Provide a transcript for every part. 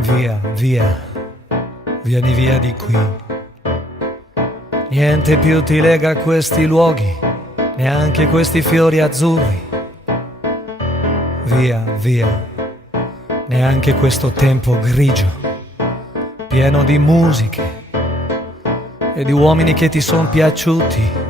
Via, via, vieni via di qui. Niente più ti lega a questi luoghi, neanche questi fiori azzurri. Via, via, neanche questo tempo grigio, pieno di musiche e di uomini che ti son piaciuti.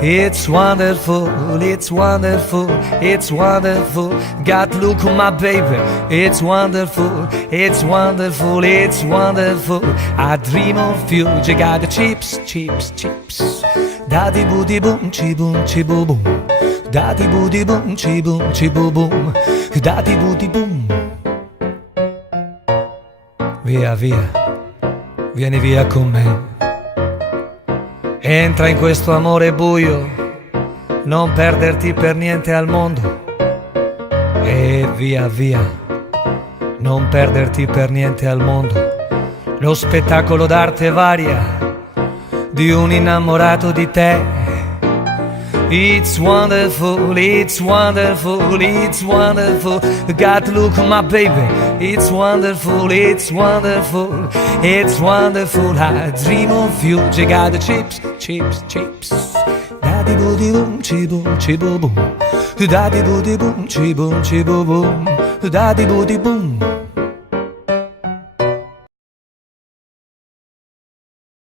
It's wonderful, it's wonderful, it's wonderful. Got look on my baby. It's wonderful, it's wonderful, it's wonderful. I dream of you. You got the chips, chips, chips. Daddy booty boom, chi boom, chi boom boom. Daddy booty boom, chi boom, chi boom boom. Daddy booty boom. Via, via, vieni via con me. Entra in questo amore buio, non perderti per niente al mondo. E via via, non perderti per niente al mondo. Lo spettacolo d'arte varia di un innamorato di te. It's wonderful, it's wonderful, it's wonderful. God look my baby. It's wonderful, it's wonderful, it's wonderful. I dream of you. You got the chips, chips, chips. Daddy booty boom, chi boom, chi boom boom. Daddy booty boom, chi boom, chi boom boom. Daddy booty boom.